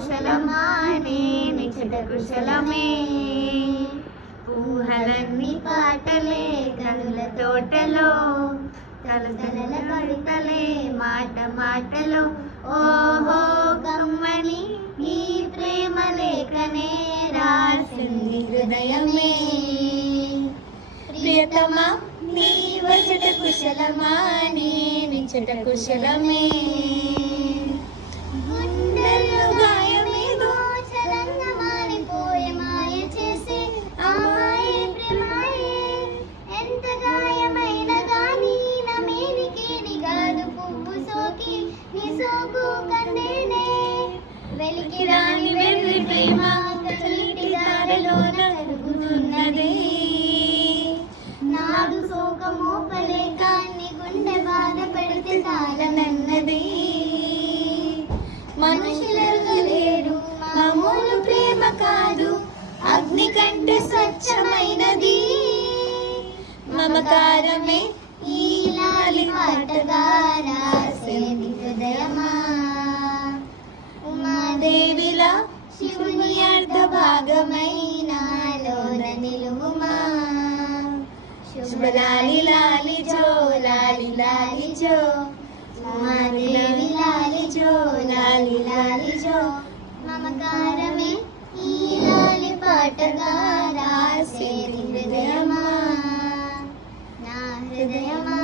కుశలమా నిచుట కుశలమే. ఊహలన్నీ పాటలే కనుల తోటలో, కలకలల కవితలే మాట మాటలో. ఓహో కమ్మని ఈ ప్రేమ లేఖనే రాసింది హృదయమే. ప్రియతమా నీ వచ్చుట కుశలమా నిచుట కుశలమే. గుండెల్లో గాయమేదో చలంగా మారిపోయే మాయ చేసే అమ్మాయే ప్రేమాయే. ఎంత గాయమైన గాని నా మేనికే నిగాదు పువ్వు సోకి నీ సోకు కందేనే. వెలికి రాని వెర్రి ప్రేమ కన్నీటి దారిలోన కరుగుతున్నదే. నాడు శోకమోపలేక నీ గుండె బాధ పెడితే తాళనన్నది. మనుషులెరుగలేరు మామూలు ప్రేమ కాదు, అగ్ని కంటే స్వచ్ఛమైనది. మమకారమే ఈ లాలి పాటగా రాసేది హృదయమా. ఉమాదేవిలా శివుని అర్ధ భాగమైనాలోన నిలువుమా. శుభలాలి లాలి జో లాలి లాలి జో, ఉమాదేవి లాలి జో లాలి లాలి జో. మమకారమే ఈ లాలి పాటగా రాసేది హృదయమా, నా హృదయమా.